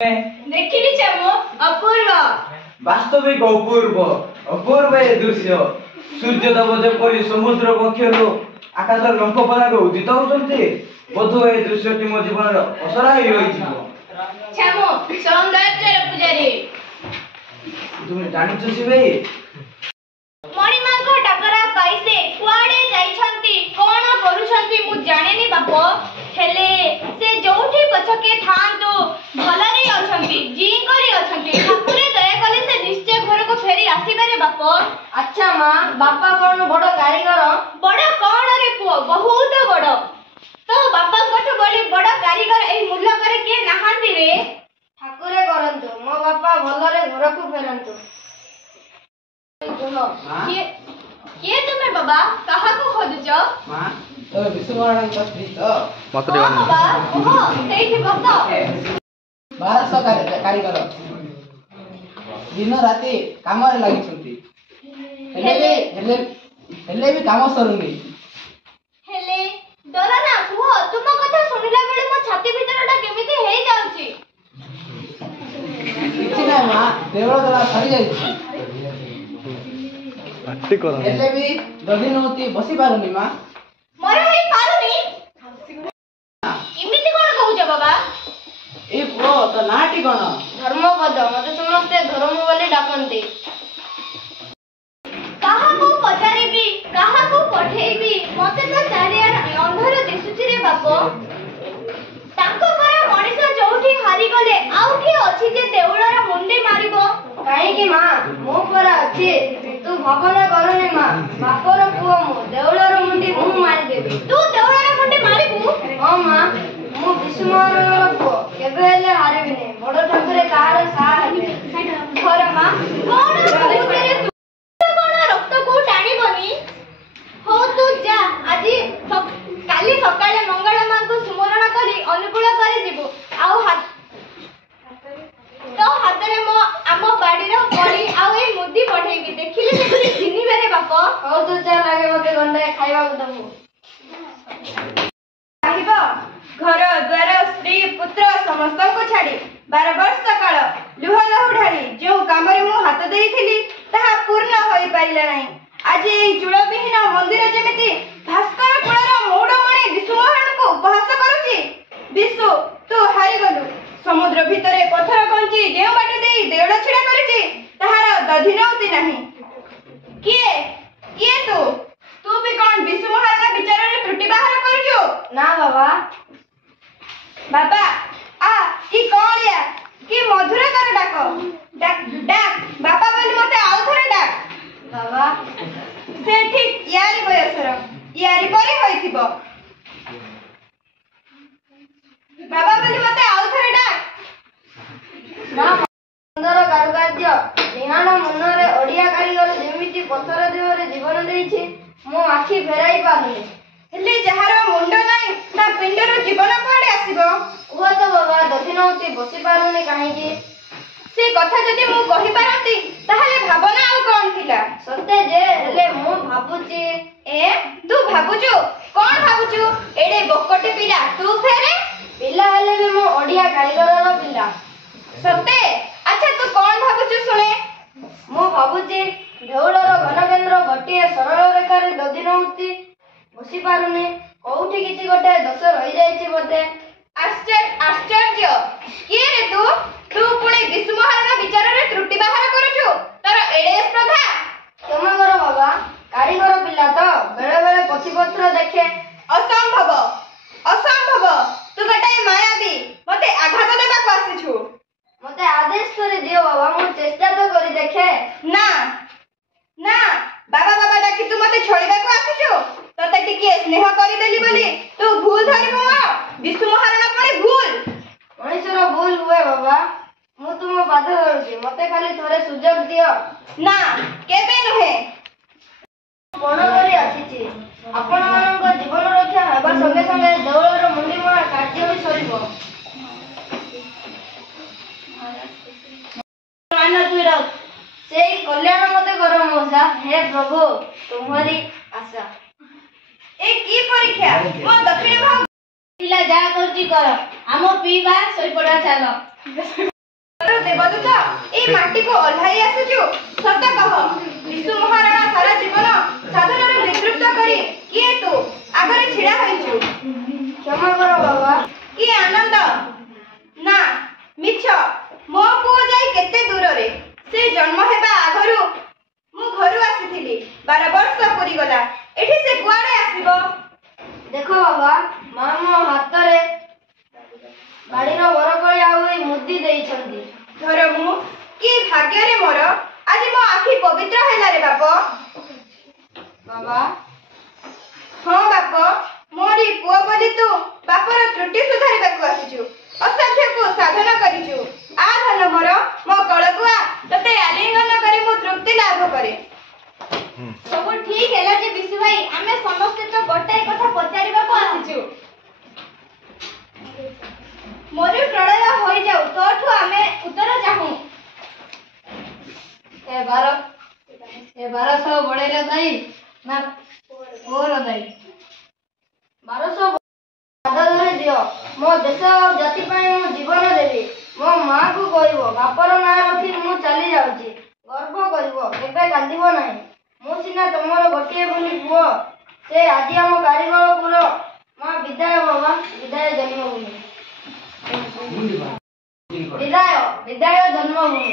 देखिली चमो अपूर्व वास्तविक अपूर्व अपूर्व ए दृश्य सूर्यदेव जेपरी समुद्र पक्षरु आकाश लंक पलागु उदित होउछन्ति बोधु ए दृश्यटी मो जीवन असराई रहिथिबो। चमो सौंदर्य पुजारी तुम जानिछु सिबे मणिमा को डकरा पाइसे कुआडे जाइछन्ति कोन करूछन्ति मु जानेनी बापो हेले से जोठी पछके थांतो भलरे अछन्ति जी करी अछन्ति ठाकुरे दया कले से निश्चय घर को फेरी आसीबारे बापो। अच्छा मां बापा कोन बड़ कारीगर बड़ कोन रे पुओ बहुत बड़ तो बापा कोठ बोली बड़ कारीगर ए मुल्ला करे के नहांती रे ठाकुरे करंतु मो बापा भलरे घर को फेरंतु। ये तुम्हें बाबा कहा को खोजुच मां तो विश्वनारायण का स्त्री तो मतरे बाबा ओहो सेठी बस 1200 कारीगर दिन राति काम रे लागि छथि हेले भी काम सरुनी हेले डरा ना कुह तुम कथा सुनिला बेले मो छाती भीतरटा केमिति हेई जाउची किछि ना मां देवळ दला सरी जाइछि पार्टी करो हेले भी दधी नोती बसी पारुनी मां मोर हेई पारुनी इमिति कोन कहूछ बाबा ए पुओ तो नाटी कोन धर्मपद मते समस्ते धर्म बोली डाकंती। कहा को पचारिबी कहा को पठेइबी मते तो चारियार अंधार दिसुची रे बापो तांको घर मଣିଷ जोठी हारी गले आउ की अछि जे देउळर मुंडी मारिबो काहे की मां मो पर अछि तू भावना करनी मां बापर पुओ मो देउळर मुंडी मु मारि देबी तू देउळर मुंडी मारिबू हां मां मु विष्णुर पुओ केबे हेले हारिबिनी बड़ ठाकुरे तार सा हेले घर मां कोन कहूते रे तू कोन रक्त को टाणीबनी हो तू जा आजी काली सकाळे मंगल मां को सुमरण करी अनुकूल करी दिबो आउ तो हातरे मो आमो बाडी रो पड़ी आउ ए मुद्दी पठेबी देखिले से चिन्नी बेरे बापा हो तू जा लागे मते गंडे खाइबा को दमु आहिबो घर द्वार स्त्री पुत्र समस्त को छाडी 12 वर्ष काल लुह लहु ढाली जो काम रे मु हाथ देइथिली ताहा पूर्ण होई पाइला नै आज ए जुळ बिहीन मंदिर जेमिति भास्कर कुळर मौडमणि विष्णुहरण को उपहास करूची विष्णु तू हारि गलु समुद्र भितरे पत्थर कंची जेउ बाटे देई देउळ छिडा करिची ताहार दधिनौती नाही किए तू तू भी कोन विष्णुहरण विचार रे त्रुटि बाहर करूछु ना बाबा बाबा आ की कोलिया की मधुर कर डाक डाक बाबा बोली मते आउ थरे डाक बाबा से ठीक यारी बयसर यारी परे होइथिबो बाबा बोली मते आउ थरे डाक ना सुंदर कारुकार्य निहान मनरे ओडिया कारीगर जेमिति पत्थर देहरे जीवन देइछि मो आखि फेराई पारुनी हेले जहार मुंड नाही ता पिंडर जीवन कुआडे आसीबो उहा तो बाबा दधिनौती बसी पारुनी काहेकि से कथा जदि मु कहि पारती ताहाले भावना आउ कोन थिला सत्य जे हेले मो भाबुची ए तू भाबुचु कोन भाबुचु एडे बक्कटे पिला तू फेरे पिला हेले भी मो ओडिया कारीगरर पिला सत्य अच्छा तू कोन भाबुचु सुने मो भाबुची देउळर घन केंद्र गोटिए सरल रेखारे दधिनौती बसी पारुनी कोउठी किछि गोटे दोष रहि जाइछि बोते आश्चर्य किए रे तू तू पुणे विष्णुहरण विचार रे त्रुटि बाहर करूछु तर एडे स्पर्धा क्षमा करो बाबा कारीगर पिला तो बेले बेले पथिपत्र देखे असंभव तू गटाई मायाबी मते आघात देबा को आसीछु मते आदेश करे दियो बाबा मु चेष्टा तो करी देखे ना बाबा बाबा डाकी तू मते छोड़िबा को आसीछु तते टिके स्नेह करी देली बोली तू भूल धरिबो विष्णुहरण परे भूल मनुष्यर भूल हुए बाबा मु तुम बाध धरुची मते खाली थरे सुजोग दियो ना केबे नहे कोन करी आसीची आपण मानक जीवन रक्षा हेबा संगे संगे देउळर मुंडी मरा कार्य भी सरिबो सेई कल्याण मते करो मोसा हे प्रभु तुम्हारी आशा ए की परीक्षा मो दक्षिण भाग ପିଲା ଯାହା କରୁଛି କର, ଆମ ପିଇବା ଶୋଇପଡା ଚାଲ। ଦେବଦୂତ ଏଇ ମାଟିକୁ ଓହ୍ଲାଇ ଆସିଛୁ, ସତ କହ ବିଶୁ ମହାରାଣା ସାରା ଜୀବନ ସାଧନାର ନେତୃତ୍ୱ କରି କିଏ ତୁ ଆଗରେ ଛିଡା ହୋଇଛୁ। କ୍ଷମା କର ବାବା। କି ଆନନ୍ଦ! ନା ମିଛ, ମୋ ପୁଅ ଯାଇ କେତେ ଦୂରରେ। ସେ ଜନ୍ମ ହେବା ଆଗରୁ ମୁଁ ଘରୁ ଆସିଥିଲି, 12 ବର୍ଷ ପୁରିଗଲା, ଏଠି ସେ କୁଆଡେ ଆସିବ? ଦେଖ ବାବା, ମା ମୋ ହାତରେ ବାଡିର ବରକୋଳି ଆଉ ଏଇ ମୁଦି ଦେଇଛନ୍ତି। ଧର ମୁଁ କି ଭାଗ୍ୟରେ ମୋର, ଆଜି ମୋ ଆଖି ପବିତ୍ର ହେଲା ରେ ବାପ। ବାବା ହଁ ବାପ, ମୋରି ପୁଅ ବୋଲି ତୁ ବାପର ତ୍ରୁଟି ସୁଧାରିବାକୁ ଆସିଛୁ, ଅସାଧ୍ୟକୁ ସାଧନ କରିଛୁ। ଆ ଧନ ମୋର, ମୋ କଳକୁ ଆ, ତତେ ଆଲିଙ୍ଗନ କରି ମୁଁ ତୃପ୍ତି ଲାଭ କରେ। ସବୁ ଠିକ ହେଲା ଯେ ବିଶୁ ଭାଇ, ଆମେ ସମସ୍ତେ ତ ଗୋଟାଏ କଥା ପଚାରିବାକୁ ଆସିଛୁ। ମରୁ ପ୍ରଳୟ ହୋଇଯାଉ, ତୋଠୁ ଆମେ ଉତ୍ତର ଚାହୁଁ। ଏ 1200 ବଢେଇଲା ଦାଇ ନା ମୋର ଦାଇ? 1200 ଧରେ ଦିଅ, ମୋ ଦେଶ ଆଉ ଜାତି ପାଇଁ ମୁଁ ଜୀବନ ଦେବି। ମୋ ମାଆକୁ କହିବ ବାପର ନାଁ ରଖି ମୁଁ ଚାଲି ଯାଉଛି, ଗର୍ବ କରିବ, କେବେ କାନ୍ଦିବ ନାହିଁ। ମୁଁ ସିନା ତମର ଗୋଟିଏ ବୋଲି ପୁଅ, ସେ ଆଜି ଆମ କାରିଗର କୁଳ। ମା ବିଦାୟ ବାବା, ବିଦାୟ ଜନ୍ମଭୂମି। ବିଦାୟ, ବିଦାୟ ଜନ୍ମଭୂମି।